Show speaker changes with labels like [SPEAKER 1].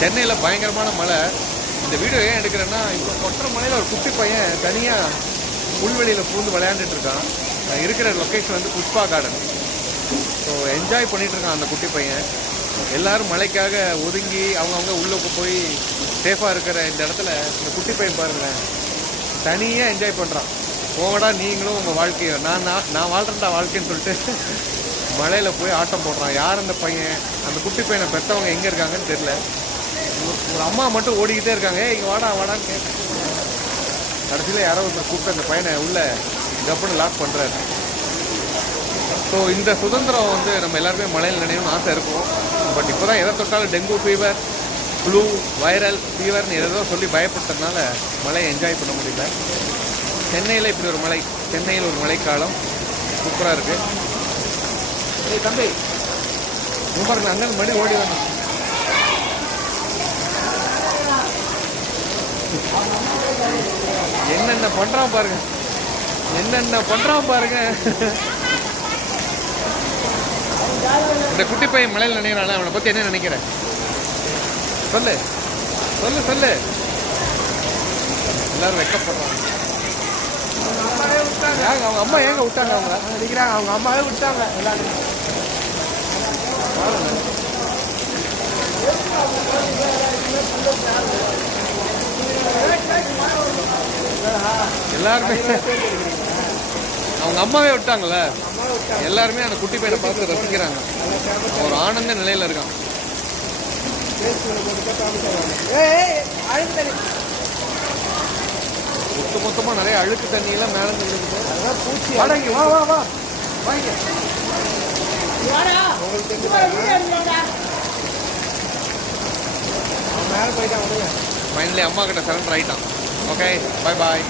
[SPEAKER 1] சென்னையில் பயங்கரமான மழை. இந்த வீடியோ ஏன் எடுக்கிறேன்னா இப்போ கொட்டுற மலையில் ஒரு குட்டி பையன் தனியாக புல்வெளியில் பூந்து விளையாண்டுட்டு இருக்கான். நான் இருக்கிற லொக்கேஷன் வந்து புஷ்பா கார்டன் ஸோ என்ஜாய் பண்ணிகிட்டு இருக்கான் அந்த குட்டி பையன். எல்லோரும் மழைக்காக ஒதுங்கி அவங்கவுங்க உள்ளே போய் சேஃபாக இருக்கிற இந்த இடத்துல இந்த குட்டி பையன் பாருங்களேன். தனியாக என்ஜாய் பண்ணுறான் போங்கடா நீங்களும் உங்கள் வாழ்க்கையை நான் நான் நான் வாழ்கிறேன்டா வாழ்க்கைன்னு சொல்லிட்டு மழையில் போய் ஆட்டம் போடுறான். யார் அந்த பையன்? அந்த குட்டி பையனை பெற்றவங்க எங்கே இருக்காங்கன்னு தெரில ஒரு- அம்மா மட்டும் ஓடிக்கிட்டே இருக்காங்க. இங்கே வாடா வாடான்னு கேட்டேன். கடைசியில் யாரோ ஒருத்தர் கூப்பிட்டு அந்த பையனை உள்ள கப்புன்னு லாக் பண்ணுறாரு ஸோ இந்த சுதந்திரம் வந்து நம்ம எல்லாருமே மழையில் நினைவுன்னு ஆசை இருக்கும். பட் இப்போ தான் எதை தொட்டாலும் டெங்கு ஃபீவர் ஃப்ளூ வைரல் ஃபீவர்னு எதோ சொல்லி பயப்படுத்துறதுனால மழையை என்ஜாய் பண்ண முடியல. சென்னையில் இப்படி ஒரு மலை சென்னையில் ஒரு மழைக்காலம் சூப்பராக இருக்குது தம்பி இங்க பாருங்க அங்கே மணி ஓடி வரணும். என்னென்ன பண்ணுறான் பாருங்க. என்னென்ன பண்ணுறான் பாருங்க. இந்த குட்டி பையன் மலையில் நினைக்கிறான் அவனை பற்றி என்ன நினைக்கிறேன் சொல்லு. சொல்லு சொல்லு. எல்லாரும் வெக்கப்படுறாங்க. அவங்க அம்மா ஏங்க விட்டாங்க அவங்க?
[SPEAKER 2] நினைக்கிறாங்க அவங்க அம்மாவே விட்டாங்க. எல்லாரும்
[SPEAKER 1] எல்லாருமே அவங்க அம்மாவே விட்டாங்கல்ல. எல்லாருமே அந்த குட்டி பையனை பார்த்து ரசிக்கிறாங்க. ஒரு ஆனந்த நிலையில இருக்கான். மொத்த மொத்தமா நிறைய அழுக்கு தண்ணி எல்லாம் மேல விழுகுது.
[SPEAKER 2] அதான் பூச்சி
[SPEAKER 1] வாடா இங்க, வா வா வா. வாங்க ஃபைனலி அம்மா கிட்ட சரண்டர் ஆயிட்டான். Okay bye bye